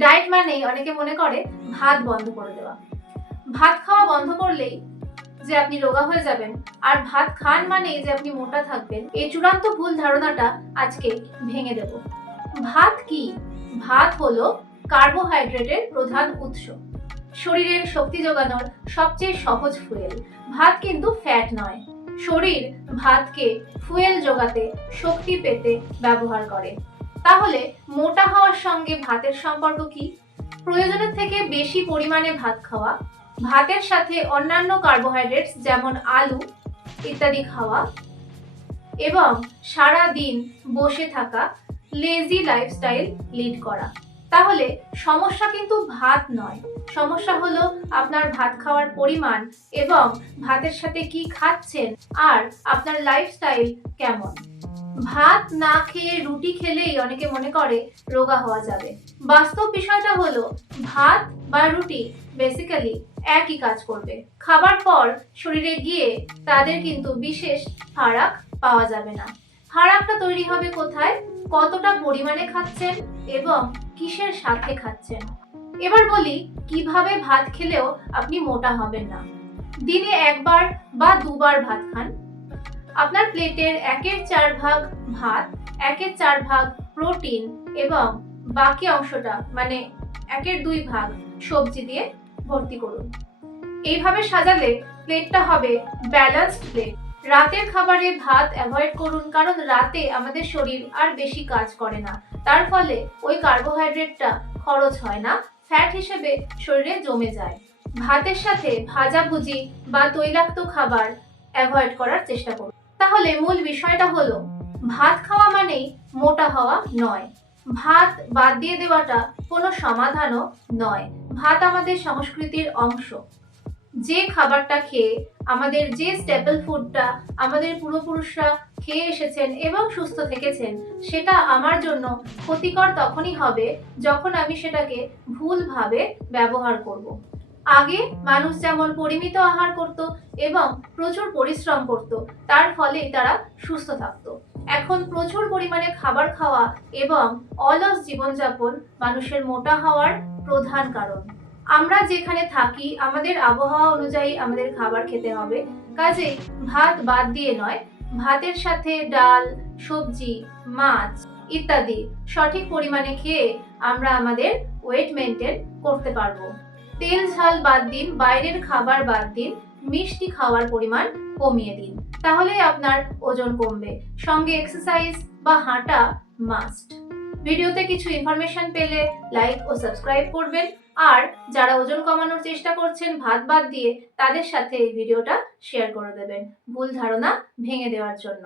Diet মানেই অনেকে মনে করে ভাত বন্ধ করে দেওয়া। ভাত খাওয়া বন্ধ করলেই যে আপনি রোগা হয়ে যাবেন, আর ভাত খান মানেই যে আপনি মোটা থাকবেন, এই চূড়ান্ত ভুল ধারণাটা আজকে ভেঙে দেব। ভাত কি? ভাত হলো কার্বোহাইড্রেটের প্রধান উৎস। শরীরের শক্তি যোগানোর সবচেয়ে সহজ ফুয়েল। ভাত কিন্তু ফ্যাট নয়। শরীর ভাতকে ফুয়েল যোগাতে শক্তি পেতে ব্যবহার করে। তাহলে মোটা হওয়ার সঙ্গে ভাতের সম্পর্ক কি? প্রয়োজনের থেকে বেশি পরিমাণে ভাত খাওয়া, ভাতের সাথে অন্যান্য কার্বোহাইড্রেটস যেমন আলু ইত্যাদি খাওয়া, এবং সারা দিন বসে থাকা লেজি লাইফস্টাইল লিড করা। তাহলে সমস্যা কিন্তু ভাত নয়। সমস্যা হলো আপনার ভাত খাওয়ার পরিমাণ এবং ভাতের সাথে কি খাচ্ছেন আর আপনার লাইফস্টাইল কেমন। ভাত না খেয়ে রুটি খেলেই অনেকে মনে করে রোগা হওয়া যাবে। বাস্তব বিষয়টা হলো, ভাত বা রুটি বেসিক্যালি একই কাজ করবে। খাবার পর শরীরে গিয়ে তাদের কিন্তু বিশেষ ফারাক পাওয়া যাবে না। ফারাকটা তৈরি হবে কোথায়? কতটা পরিমাণে খাচ্ছেন এবং কিসের সাথে খাচ্ছেন? এবার বলি, কীভাবে ভাত খেলেও আপনি মোটা হবেন না। দিনে একবার বা দুবার ভাত খান। আপনার প্লেটের একের চার ভাগ ভাত, একের চার ভাগ প্রোটিন এবং বাকি অংশটা মানে একের দুই ভাগ সবজি দিয়ে ভর্তি করুন। এইভাবে সাজালে প্লেটটা হবে ব্যালেন্সড প্লেট রাতের খাবারে ভাত অ্যাভয়েড করুন, কারণ রাতে আমাদের শরীর আর বেশি কাজ করে না। তার ফলে ওই কার্বোহাইড্রেটটা খরচ হয় না ফ্যাট হিসেবে শরীরে জমে যায়। ভাতের সাথে ভাজাভুজি বা তৈলাক্ত খাবার অ্যাভয়েড করার চেষ্টা করুন। তাহলে মূল বিষয়টা হলো, ভাত খাওয়া মানেই মোটা হওয়া নয়। ভাত বাদ দিয়ে দেওয়াটা কোনো সমাধানও নয়। ভাত আমাদের সংস্কৃতির অংশ। যে খাবারটা খেয়ে আমাদের যে স্টেপল ফুডটা আমাদের পূর্বপুরুষরা খেয়ে এসেছেন এবং সুস্থ থেকেছেন, সেটা আমার জন্য ক্ষতিকর তখনই হবে যখন আমি সেটাকে ভুলভাবে ব্যবহার করব। আগে মানুষ যেমন পরিমিত আহার করত এবং প্রচুর পরিশ্রম করত, তার ফলে তারা সুস্থ থাকতো। এখন প্রচুর পরিমাণে খাবার খাওয়া এবং অলস জীবনযাপন মানুষের মোটা হওয়ার প্রধান কারণ। আমরা যেখানে থাকি, আমাদের আবহাওয়া অনুযায়ী আমাদের খাবার খেতে হবে। কাজেই ভাত বাদ দিয়ে নয়, ভাতের সাথে ডাল, সবজি, মাছ ইত্যাদি সঠিক পরিমাণে খেয়ে আমরা আমাদের ওয়েট মেনটেন করতে পারব। তেল ঝাল বাদ দিন, বাইরের খাবার বাদ দিন, মিষ্টি খাওয়ার পরিমাণ কমিয়ে দিন। তাহলেই আপনার ওজন কমবে। সঙ্গে এক্সারসাইজ বা হাঁটা মাস্ট ভিডিওতে কিছু ইনফরমেশন পেলে লাইক ও সাবস্ক্রাইব করবেন। আর যারা ওজন কমানোর চেষ্টা করছেন, ভাত বাদ দিয়ে তাদের সাথে এই ভিডিওটা শেয়ার করে দেবেন। ভুল ধারণা ভেঙে দেওয়ার জন্য।